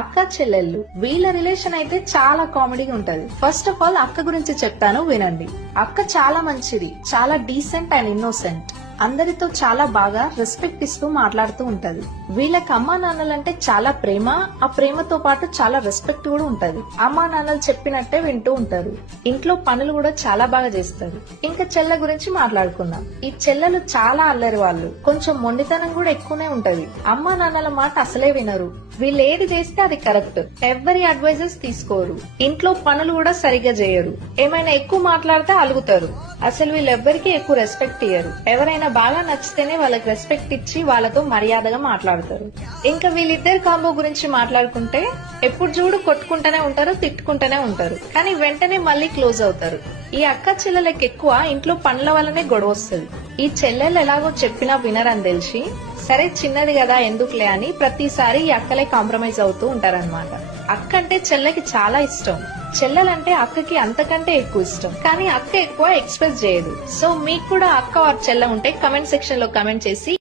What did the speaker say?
అక్క చెల్లెళ్ళు వీళ్ళ రిలేషన్ అయితే చాలా కామెడీగా ఉంటది. ఫస్ట్ ఆఫ్ ఆల్ అక్క గురించి చెప్తాను వినండి. అక్క చాలా మంచిది, చాలా డీసెంట్ అండ్ ఇన్నోసెంట్. అందరితో చాలా బాగా రెస్పెక్ట్ ఇస్తూ మాట్లాడుతూ ఉంటది. వీళ్ళకి అమ్మా నాన్నలంటే చాలా ప్రేమ, ఆ ప్రేమతో పాటు చాలా రెస్పెక్ట్ కూడా ఉంటది. అమ్మా నాన్నలు చెప్పినట్టే వింటూ ఉంటారు. ఇంట్లో పనులు కూడా చాలా బాగా చేస్తారు. ఇంకా చెల్లె గురించి మాట్లాడుకుందాం. ఈ చెల్లెలు చాలా అల్లరి వాళ్ళు, కొంచెం మొండితనం కూడా ఎక్కువనే ఉంటది. అమ్మా నాన్నల మాట అసలే వినరు. వీళ్ళు ఏది చేస్తే అది కరెక్ట్. ఎవరి అడ్వైజెస్ తీసుకోరు. ఇంట్లో పనులు కూడా సరిగ్గా చేయరు. ఏమైనా ఎక్కువ మాట్లాడితే అలుగుతారు. అసలు వీళ్ళెవ్వరికి ఎక్కువ రెస్పెక్ట్ ఇయ్యరు. ఎవరైనా బాగా నచ్చితేనే వాళ్ళకి రెస్పెక్ట్ ఇచ్చి వాళ్ళతో మర్యాదగా మాట్లాడతారు. ఇంకా వీళ్ళిద్దరు కాంబో గురించి మాట్లాడుకుంటే ఎప్పుడు చూడు కొట్టుకుంటూనే ఉంటారు, తిట్టుకుంటూనే ఉంటారు. కానీ వెంటనే మళ్ళీ క్లోజ్ అవుతారు. ఈ అక్క చెల్లెలకి ఎక్కువ ఇంట్లో పనుల వల్లనే గొడవ వస్తుంది. ఈ చెల్లెలు ఎలాగో చెప్పినా వినరని తెలిసి సరే చిన్నది కదా ఎందుకులే అని ప్రతిసారి ఈ అక్కలే కాంప్రమైజ్ అవుతూ ఉంటారన్నమాట. అక్క అంటే చెల్లెకి చాలా ఇష్టం. చెల్లెలంటే అక్కకి అంతకంటే ఎక్కువ ఇష్టం. కానీ అక్క ఎక్కువ ఎక్స్ప్రెస్ చేయదు. సో మీకు కూడా అక్క ఆర్ చెల్లె ఉంటే కమెంట్ సెక్షన్ లో కమెంట్ చేసి